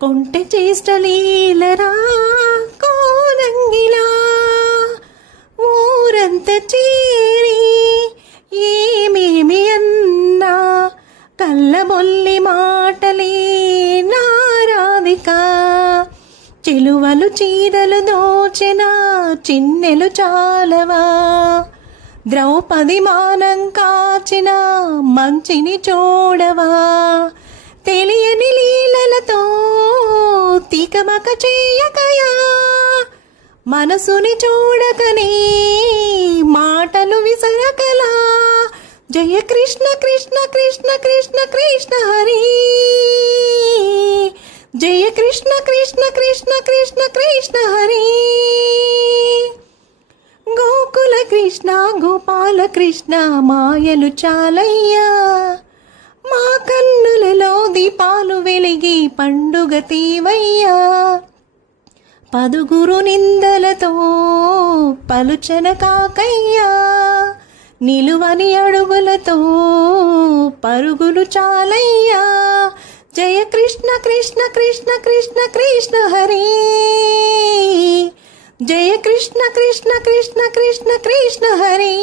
కొంటె చేష్టలీలరా కోనంగిలా ఊరంత చేరి ఏమేమి అన్నా కళ్ళబొల్లి మాటలే నారాధిక చెలువలు చీరలు దోచెన చిన్నెలు చాలవా ద్రౌపది మానం కాచిన మంచిని చూడవా తెలియని లీలలతో తికమక చేయకయా మనసుని చూడకనే మాటలు విసరకలా జయ కృష్ణ కృష్ణ కృష్ణ కృష్ణ కృష్ణ హరి జయ కృష్ణ కృష్ణ కృష్ణ కృష్ణ కృష్ణ హరి గోకుల కృష్ణ గోపాల కృష్ణ మాయలు చాలయ్యా మా కన్నులలో దీపాలు వెలిగి పండుగ తీవయ్యా పదుగురు నిందలతో పలుచన కాకయ్యా నిలువని అడుగులతో పరుగులు చాలయ్యా జయ కృష్ణ కృష్ణ కృష్ణ కృష్ణ కృష్ణ హరి జయ కృష్ణ కృష్ణ కృష్ణ కృష్ణ కృష్ణ హరి